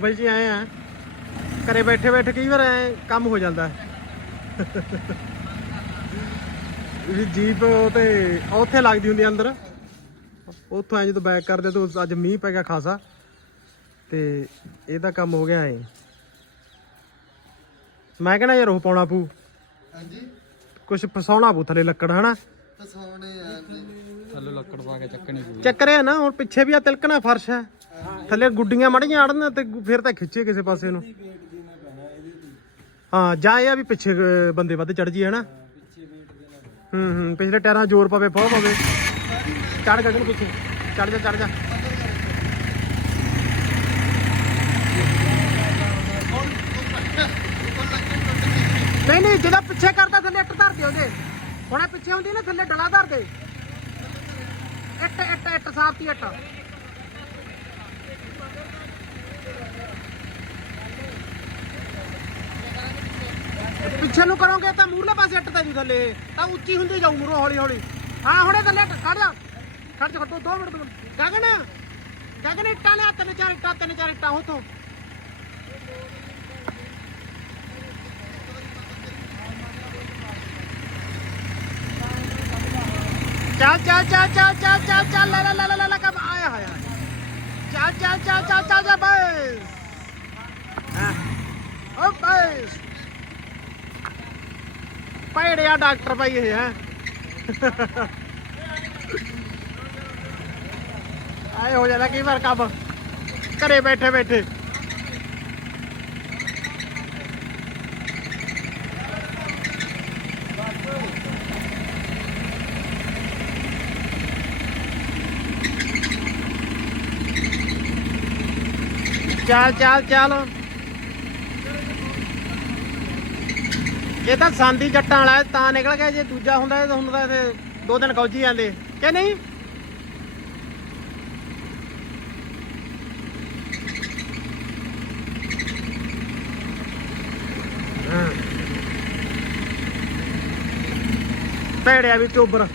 ਬਾਈ ਜੀ ਆਏ ਆ। ਘਰੇ ਬੈਠੇ ਬੈਠੇ ਕਈ ਵਾਰ ਐ ਕੰਮ ਹੋ ਜਾਂਦਾ। ਵੀ ਜੀਪ ਉਹ ਤੇ ਉੱਥੇ ਲੱਗਦੀ ਹੁੰਦੀ ਅੰਦਰ। ਉੱਥੋਂ ਐ ਜਦੋਂ ਬੈਕ ਕਰਦੇ ਤਾਂ ਅੱਜ ਮੀਂਹ ਪੈ ਗਿਆ ਖਾਸਾ। ਤੇ ਇਹਦਾ ਕੰਮ ਹੋ ਗਿਆ ਐ। ਮੈਂ ਕਹਿੰਦਾ ਯਾਰ ਉਹ ਪਾਉਣਾ ਪੂ ਹਾਂਜੀ। ਕੁਝ ਫਸਾਉਣਾ ਪੂ ਥੱਲੇ ਲੱਕੜ ਹਨਾ? ਫਸਾਉਣੇ ਆ ਜੀ ਥੱਲੇ ਲੱਕੜ ਪਾ ਕੇ ਚੱਕਣੀ ਪਊ। ਚੱਕਰੇ ਆ ਨਾ ਹੁਣ ਪਿੱਛੇ ਵੀ ਆ ਤਿਲਕਣਾ ਫਰਸ਼ ਹੈ। ਥੱਲੇ ਗੁੱਡੀਆਂ ਮੜੀਆਂ ਆੜਨ ਤੇ ਫਿਰ ਤਾਂ ਖਿੱਚੇ ਕਿਸੇ ਪਾਸੇ ਨੂੰ। ਹਾਂ ਜਾਂ ਇਹ ਆ ਵੀ ਪਿੱਛੇ ਅਹ, ਬੰਦੇ ਵੱਧ ਚੜ ਜੀ ਹਨਾ? ਹੂੰ ਹੂੰ ਪਿਛਲੇ ਟਾਇਰਾਂ 'ਚ ਜ਼ੋਰ ਪਵੇ ਫੋ ਪਵੇ। ਚੜ ਗੱਡ ਪਿੱਛੇ। ਚੜ ਜਾ ਚੜ ਜਾ। ਨਹੀਂ ਨਹੀਂ ਜਿਹੜਾ ਪਿੱਛੇ ਕਰਦਾ ਥੱਲੇ ਇੱਟ ਧਰ ਦੇ ਉਹਦੇ ਹੁਣ ਇਹ ਪਿੱਛੇ ਹੁੰਦੀ ਨਾ ਥੱਲੇ ਡਲਾ ਧਰ ਦੇ। ਇੱਟ ਇੱਟ ਇੱਟ ਸਾਫਤੀ ਇੱਟ। ਪਿੱਛੇ ਨੂੰ ਕਰੋਗੇ ਤਾਂ ਮੂਰਲੇ ਪਾਸੇ ਇੱਟ ਤੇ ਜੂ ਥੱਲੇ ਤਾਂ ਉੱਚੀ ਹੁੰਦੀ ਜਾਊ ਮੂਰੋਂ ਹੌਲੀ ਹੌਲੀ ਹਾਂ ਹੁਣੇ ਥੱਲੇ ਖੜ ਜਾ ਖੜ ਜਾ ਖੜੋ 2 ਮਿੰਟ ਗਗਨ ਗਗਨ ਇੱਟਾਂ ਨੇ ਤਿੰਨ ਚਾਰ ਇੱਟਾਂ ਤਿੰਨ ਚਾਰ ਇੱਟਾਂ ਉਤੋਂ ਚੱਲ ਚੱਲ ਚੱਲ ਚੱਲ ਚੱਲ ਚੱਲ ਚੱਲ ਲੈ ਲੈ ਲੈ ਲੈ ਲੈ ਕੰਮ ਆਇਆ ਹੋਇਆ ਚੱਲ ਚੱਲ ਚੱਲ ਚੱਲ ਚੱਲ ਬਸ ਹਾਂ ਓ ਬਸ ਪੜਿਆ ਡਾਕਟਰ ਭਾਈ ਇਹ, ਹੈ। ਆਏ ਹੋ ਜਾਂਦਾ ਕਈ ਵਾਰ ਕੰਮ ਘਰੇ ਬੈਠੇ ਬੈਠੇ। ਚੱਲ ਚੱਲ ਚੱਲ। ਇਹ ਤਾਂ ਸੰਦੀ ਜੱਟਾਂ ਵਾਲਾ ਤਾਂ ਨਿਕਲ ਗਿਆ ਜੇ ਦੂਜਾ ਹੁੰਦਾ ਤਾਂ ਹੁਣ ਤਾਂ ਦੋ ਦਿਨ ਕੌਜੀ ਜਾਂਦੇ। ਕਿ ਨਹੀਂ? ਭੇੜਿਆ ਵੀ ਚੋਬਰ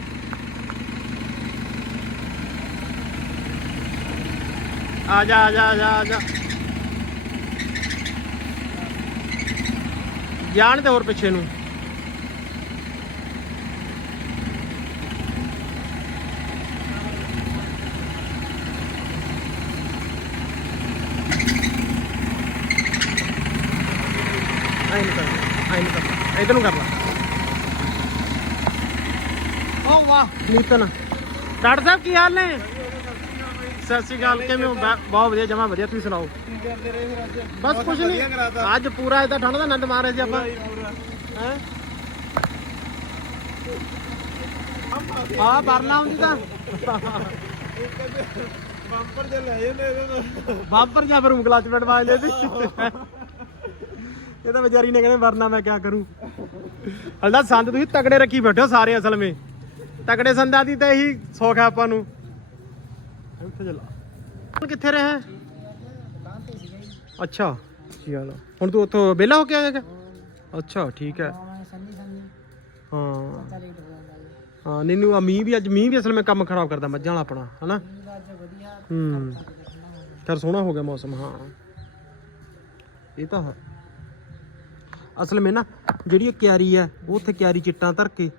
ਆ ਜਾ ਆ ਜਾ ਆ ਜਾ ਆ ਜਾ ਜਾਣ ਤੇ ਹੋਰ ਪਿੱਛੇ ਨੂੰ। ਆਈ ਨੂੰ ਕਰ ਆਈ ਨੂੰ ਕਰ ਇਧਰ ਨੂੰ ਕਰ ਲਾ। ਓ ਵਾਹ। ਨੀਤਨ ਡਾਕਟਰ ਸਾਹਿਬ ਕੀ ਹਾਲ ਨੇ? ਸਤਿ ਸ਼੍ਰੀ ਅਕਾਲ ਕਿਵੇਂ ਹੋ? ਬਾ- ਬਹੁਤ ਵਧੀਆ ਜਮਾ ਵਧੀਆ ਤੁਸੀਂ ਸੁਣਾਓ? ਕੀ ਕਰਦੇ ਰਹੇ ਫਿਰ ਅੱਜ ਬਸ ਕੁਝ ਨਹੀਂ ਅੱਜ ਪੂਰਾ ਇਹਦਾ ਠੰਡ ਦਾ ਆਨੰਦ ਮਾਰ ਰਹੇ ਸੀ ਆਪਾਂ। ਹੈ ਆ ਬਰਨਾ ਹੁੰਦੀ ਤਾਂ। ਬੰਪਰ ਜੇ ਲੈ ਜਾਂਦੇ ਇਹਦੇ ਤੋਂ ਬਾਂਪਰ ਜਾਂ ਫਿਰ ਉਂਗਲਾ ਚ ਪਟਵਾ ਲੈ ਸੀ ਇਹ ਤਾਂ ਵਿਚਾਰੀ ਨੇ ਕਹਿੰਦੇ ਵਰਨਾ ਮੈਂ ਕਿਆ ਕਰੂੰ? ਹਲਦਾ ਸੰਦ ਤੁਸੀਂ ਤਕੜੇ ਰੱਖੀ ਬੈਠੇ ਹੋ ਸਾਰੇ ਅਸਲ ਵਿੱਚ ਤਕੜੇ ਸੰਦਾਂ ਦੀ ਤਾਂ ਇਹੀ ਸੌਖ ਹੈ ਆਪਾਂ ਨੂੰ। ਇੱਥੇ ਚੱਲ ਕਿੱਥੇ ਰਿਹਾ? ਅੱਛਾ, ਚਲੋ। ਹੁਣ ਤੂੰ ਉੱਥੋਂ ਵਿਹਲਾ ਹੋ ਕੇ ਆਏਗਾ ਅੱਛਾ, ਠੀਕ ਹੈ। ਹਾਂ। ਹਾਂ ਨਹੀਂ ਨੂੰ ਆ ਮੀਂਹ ਵੀ ਅੱਜ, ਮੀਂਹ ਵੀ ਅਸਲ ਵਿੱਚ ਕੰਮ ਖਰਾਬ ਕਰਦਾ ਮੱਝਾਂ ਵਾਲਾ ਆਪਣਾ, ਹਨਾ? ਹੂੰ। ਖੈਰ, ਸੋਹਣਾ ਹੋ ਗਿਆ ਮੌਸਮ, ਹਾਂ। ਇਹ ਤਾਂ ਅਸਲ ਵਿੱਚ ਨਾ, ਜਿਹੜੀ ਇਹ ਕਿਆਰੀ ਹੈ, ਉਹ ਉੱਥੇ ਕਿਆਰੀ ਚਿੱਟਾਂ ਧਰ ਕੇ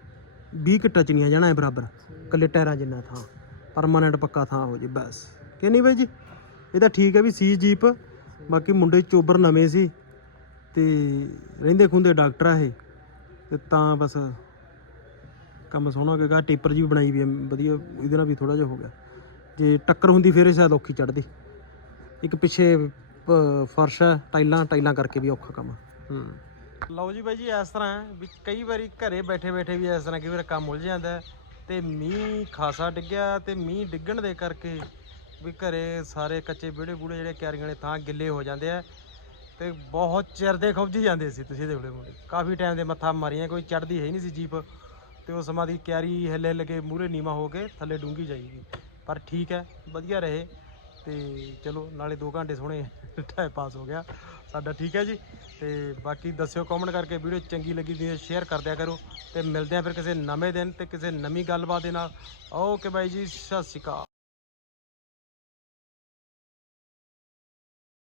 20 ਕਿ ਟਚਣੀਆਂ ਜਾਣਾ ਹੈ ਬਰਾਬਰ। ਕੱਲੇ ਟਾਇਰਾਂ ਜਿੰਨਾ ਥਾਂ ਪਰਮਾਨੈਂਟ ਪੱਕਾ ਥਾਂ ਹੋ ਜੇ, ਬਸ। ਕਿ ਨਹੀਂ ਬਾਈ ਜੀ? ਇਹ ਤਾਂ ਠੀਕ ਹੈ ਵੀ ਸੀ ਜੀਪ, ਬਾਕੀ ਮੁੰਡੇ ਚੋਬਰ ਨਵੇਂ ਸੀ ਤੇ ਰਹਿੰਦੇ ਖੁੰਦੇ ਡਾਕਟਰ ਆ ਇਹ। ਤੇ ਤਾਂ ਬਸ ਕੰਮ ਸੋਹਣਾ ਹੋ ਗਿਆ ਟੇਪਰ ਜੀ ਬਣਾਈ ਵੀ ਵਧੀਆ, ਇਹਦੇ ਨਾਲ ਵੀ ਥੋੜਾ ਜਿਹਾ ਹੋ ਗਿਆ। ਜੇ ਟੱਕਰ ਹੁੰਦੀ ਫਿਰ ਇਹ ਸ਼ਾਇਦ ਔਖੀ ਚੜਦੀ ਇੱਕ ਪਿੱਛੇ ਫਰਸ਼ ਹੈ ਟਾਈਲਾਂ ਟਾਈਲਾਂ ਕਰਕੇ ਵੀ ਔਖਾ ਕੰਮ ਹੂੰ। ਲਓ ਜੀ ਬਾਈ ਜੀ, ਇਸ ਤਰ੍ਹਾਂ ਵੀ ਕਈ ਵਾਰੀ ਘਰੇ ਬੈਠੇ ਬੈਠੇ ਵੀ ਇਸ ਤਰ੍ਹਾਂ ਕਈ ਵਾਰ ਕੰਮ ਉਲਝ ਜਾਂਦਾ ਹੈ। ਤੇ ਮੀਂਹ ਖਾਸਾ ਡਿੱਗਿਆ ਤੇ ਮੀਂਹ ਡਿੱਗਣ ਦੇ ਕਰਕੇ ਵੀ ਘਰੇ ਸਾਰੇ ਕੱਚੇ ਵਿਹੜੇ ਬੂੜੇ ਜਿਹੜੇ ਕਿਆਰੀਆਂ ਵਾਲੇ ਥਾਂ ਗਿੱਲੇ ਹੋ ਜਾਂਦੇ ਆ ਤੇ ਬਹੁਤ ਚਿਰ ਦੇ ਖੁੱਭਜੀ ਜਾਂਦੇ ਸੀ ਤੁਸੀਂ ਦੇਖੋ ਮੁੰਡੇ। ਕਾਫੀ ਟਾਈਮ ਦੇ ਮੱਥਾ ਮਾਰੀਆਂ, ਕੋਈ ਚੜਦੀ ਹੈ ਹੀ ਨਹੀਂ ਸੀ ਜੀਪ ਤੇ ਉਸ ਸਮਾਂ ਦੀ ਕਿਆਰੀ ਹਿੱਲੇ ਹਿੱਲ ਕੇ ਮੂਰੇ ਨੀਵਾ ਹੋ ਕੇ ਥੱਲੇ ਡੂੰਗੀ ਜਾਈਗੀ ਪਰ ਠੀਕ ਹੈ, ਵਧੀਆ ਰਹੇ। ਤੇ ਚਲੋ, ਨਾਲੇ 2 ਘੰਟੇ ਸੋਹਣੇ ਟਾਈਮ ਪਾਸ ਹੋ ਗਿਆ। ਸਾਡਾ ਠੀਕ ਹੈ ਜੀ। ਤੇ ਬਾਕੀ ਦੱਸਿਓ ਕਮੈਂਟ ਕਰਕੇ ਵੀਡੀਓ ਚੰਗੀ ਲੱਗੀ ਦੀ ਸ਼ੇਅਰ ਕਰ ਦਿਆ ਕਰੋ। ਤੇ ਮਿਲਦੇ ਆ ਫਿਰ ਕਿਸੇ ਨਵੇਂ ਦਿਨ ਤੇ ਕਿਸੇ ਨਵੀਂ ਗੱਲਬਾਤ ਦੇ ਨਾਲ। ਓਕੇ ਬਾਈ ਜੀ, ਸਤਿ ਸ਼੍ਰੀ ਅਕਾਲ।